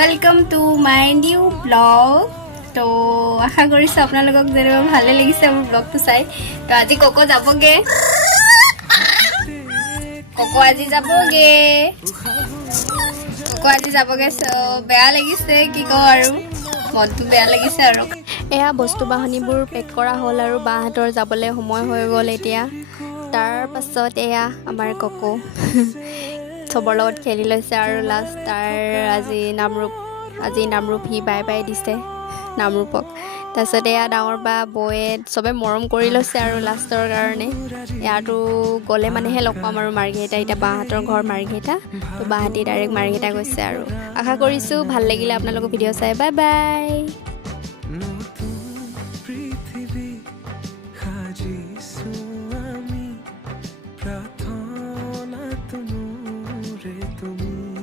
Welcome to my new blog. तो आशा কৰিছো আপোনালোকক যেনেকৈ ভালে লাগিছে মোৰ ব্লগটো চাই। তো আজি কোকো যাবগে, কোকো আজি যাবগে সো বেয়া লাগিছে কি কওঁ আৰু মনটো বেয়া লাগিছে আৰু। এয়া বস্তু বাহনীবোৰ পেক কৰা হ'ল আৰু বাহঁতৰ যাবলৈ সময় হৈ গ'ল এতিয়া। তাৰ পাছত এয়া আমাৰ কোকো চবৰ লগত খেলি লৈছে আৰু লাষ্ট তাৰ আজি নামৰূপ সি বাই বাই দিছে নামৰূপক। তাৰপিছত এয়া ডাঙৰ বা বৌয়ে চবে মৰম কৰি লৈছে আৰু লাষ্টৰ কাৰণে। ইয়াতো গ'লে মানেহে লগ পাম আৰু মাৰ্ঘেৰিটা, এতিয়া বাহঁতৰ ঘৰ মাৰ্ঘেৰিটা, তো বাহঁতি ডাইৰেক্ট মাৰ্ঘেৰিটা গৈছে আৰু। আশা কৰিছোঁ ভাল লাগিলে আপোনালোকৰ ভিডিঅ' চাই। Bye bye. পৃথিৱী সাজিছো আমি